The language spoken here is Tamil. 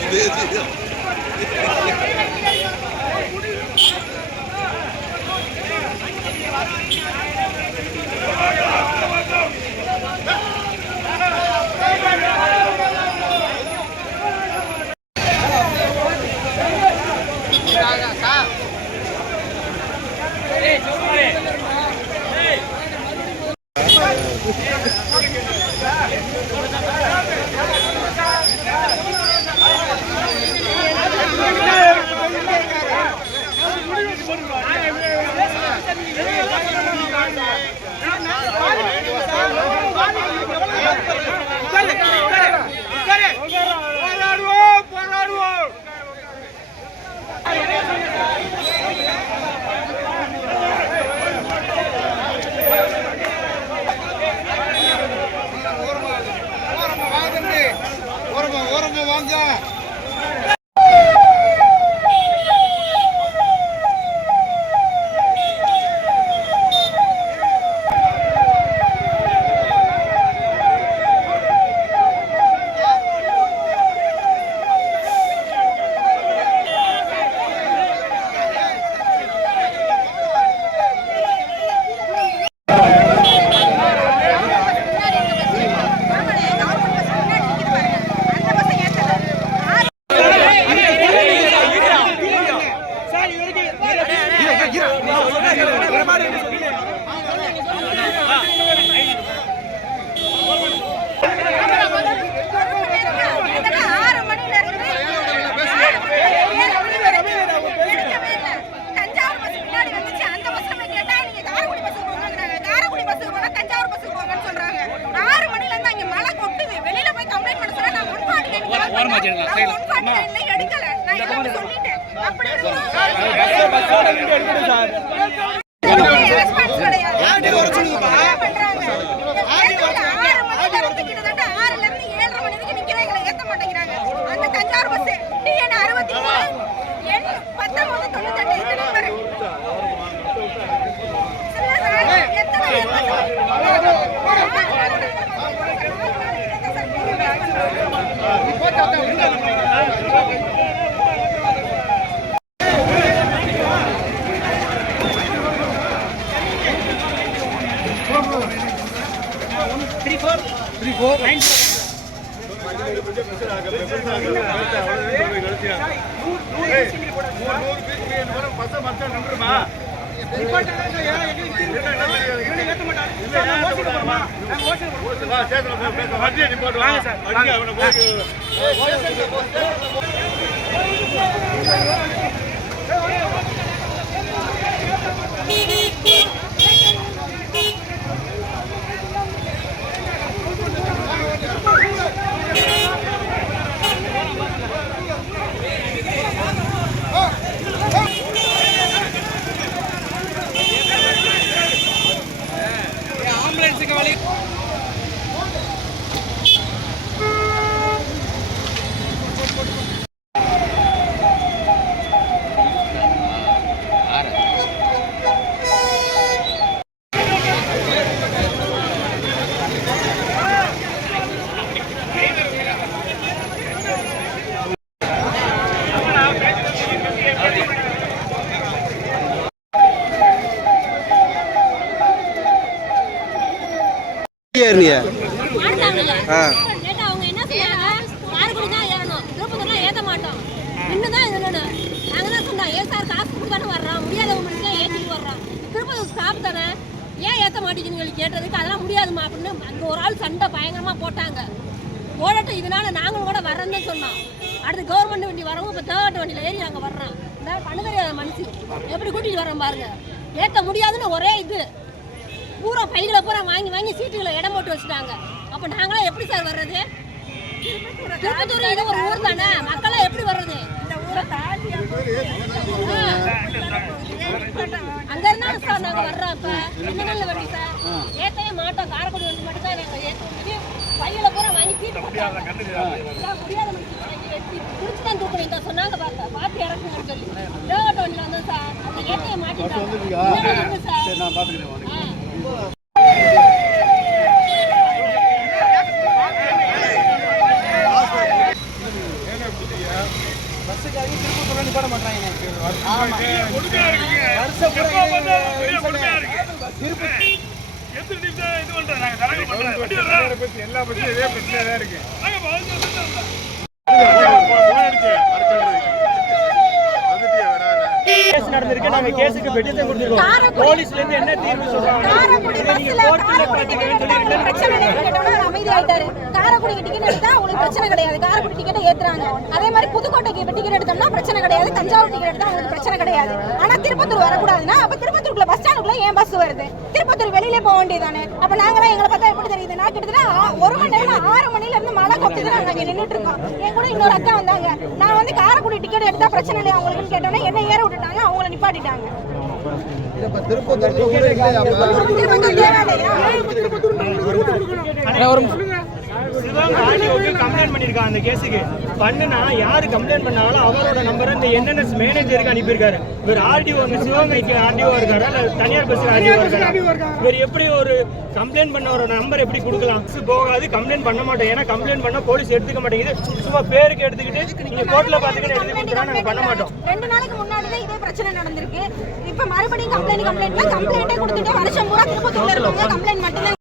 你别激中间 பண்ணேன். நான் 149 ல எடுக்கல. நான் எல்லாமே சொல்லிட்டேன். அப்படியே ரெஸ்பான்ஸ் ஏழரை மணி வரைக்கும் நிக்கிறேன். எங்களை ஏத்த மாட்டேங்கிறாங்க. அந்த தஞ்சாவூர் பஸ் டிஎன் அறுபத்தி மூணு எண் பத்தொன்பது தொண்ணூத்தெட்டு இந்த நம்பர் சொல்லுங்க சார், எத்தனை bus? ஆறு நாள் ஏறினிய மாட்டாங்கல்ல. ஆ. கேட்டா அவங்க என்ன சொன்னாங்க? காரைக்குடி தான் ஏறணும். திருப்பத்தூர்லாம் ஏத்த மாட்டோம். இன்னுதான் இது நின்னு. நாங்க தான் சொன்னோம், ஏன் சார் திருப்பத்தூர் ஸ்டாப் தானே. ஏன் ஏத்த மாட்டேங்குதுன்னு சொல்லி கேட்டதுக்கு அதெல்லாம் முடியாதும்மா அப்படின்னு அங்க ஒரு ஆள் சண்டை பயங்கரமா போட்டாங்க. போடட்டும் இதனால நாங்களும் கூட வர்றோம்னு தான் சொன்னோம். அடுத்து கவர்மெண்ட் வண்டி வரவும் இப்போ தேர்ட் வண்டியில் ஏறி நாங்கள் வர்றோம் இந்த பண்ண தெரியாத எப்படி கூட்டிட்டு வரோம் பாருங்க. ஏற்ற முடியாதுன்னு ஒரே இது. பூரா பைகளை பூரா வாங்கி வாங்கி சீட்டுகளை இடம் போட்டு வச்சுட்டாங்க. அப்ப நாங்களாம் எப்படி சார் வர்றது? திருப்பத்தூர் இது ஒரு ஊர் தானே? மக்கள்லாம் எப்படி வர்றது. அங்க இருந்தாலும் சார் நாங்க வர்றோம் இப்ப என்ன நல்ல வண்டி சார்? ஏத்தவே மாட்டோம். காரைக்குடி வண்டி மட்டும் தான் நாங்க ஏத்த முடியும். பையில பூரா வாங்கி சீட்டு முடியாத குடிச்சு தான் தூக்கணும்? இந்த சொன்னாங்க பாருங்க. பாத்து இறக்குங்கன்னு சொல்லி. வண்டியில வந்தோம் சார் அந்த ஏத்தைய மாட்டிட்டாங்க. சார். நான் பாத்துக்கிறேன். எல்லா பஸ்ஸும் இதே பிரச்சனையா தான் இருக்கு கேஸ் நடந்திருக்கு நாங்க கேஸுக்கு பெட்டிஷன் கொடுத்துருக்கோம். போலீஸ்ல இருந்து என்ன தீர்வு சொல்றாங்க? காரைக்குடி பஸ்ல காரைக்குடி டிக்கெட் எடுத்தா பிரச்சனை இல்லைன்னு கேட்டோம்னா அவர் அமைதியாயிட்டாரு. காரைக்குடிக்கு டிக்கெட் எடுத்தா உங்களுக்கு பிரச்சனை கிடையாது. காரைக்குடி டிக்கெட் ஏத்துறாங்க. அதே மாதிரி புதுக்கோட்டைக்கு டிக்கெட் எடுத்தோம்னா பிரச்சனை கிடையாது. தஞ்சாவூர் டிக்கெட் எடுத்தா உங்களுக்கு பிரச்சனை கிடையாது. ஆனா திருப்பத்தூர் வரக்கூடாதுன்னா அப்ப திருப்பத்தூருக்குள்ள பஸ் ஸ்டாண்டுக்குள்ள ஏன் பஸ் வருது? திருப்பத்தூர் வெளியில போக வேண்டியதானே அப்ப நாங்களாம் எங்களை பார்த்தா எப்படி தெரியுது? நான் கிட்டத்தட்ட ஒரு மணி நேரம் ஆறு மணில இருந்து மழை கொட்டுது நாங்க இருக்கோம். என் கூட இன்னொரு அக்கா வந்தாங்க. நான் வந்து காரைக்குடி டிக்கெட் எடுத்தா பிரச்சனை இல்லையா அவங்களுக்குன்னு கேட்டோன்னே என்ன ஏற விட்டுட்டாங்க. அவங்கள நிப்பாட்டிட்டாங்க. திருப்பத்தூர் தேவையில்லையா சிவகங்கை ஆர்டிஓக்கு கம்ப்ளைண்ட் பண்ணிருக்காங்க அந்த கேஸுக்கு பண்ணுனா யாரு கம்ப்ளைண்ட் பண்ணாலும் அவரோட நம்பரை இந்த என்என்எஸ் மேனேஜருக்கு அனுப்பியிருக்காரு. இவர் ஆர்டிஓ இந்த சிவகங்கைக்கு ஆர்டிஓ இருக்காரு? இல்ல தனியார் பஸ் ஆர்டிஓ இருக்காரு? இவர் எப்படி ஒரு கம்ப்ளைண்ட் பண்ண ஒரு நம்பர் எப்படி கொடுக்கலாம்? போகாது கம்ப்ளைண்ட் பண்ண மாட்டோம். ஏன்னா கம்ப்ளைண்ட் பண்ணா போலீஸ் எடுத்துக்க மாட்டேங்குது. சும்மா பேருக்கு எடுத்துக்கிட்டு நீங்க கோர்ட்ல பாத்துக்கிட்டு எழுதி கொடுத்துறா நாங்க பண்ண மாட்டோம். ரெண்டு நாளைக்கு முன்னாடி தான் இதே பிரச்சனை நடந்திருக்கு. இப்ப மறுபடியும் கம்ப்ளைண்ட் கம்ப்ளைண்ட் கம்ப்ளைண்டே கொடுத்துட்டு வருஷம் பூரா இருக்கவங்க கம்ப்ளைண்ட் மட்டும்தான்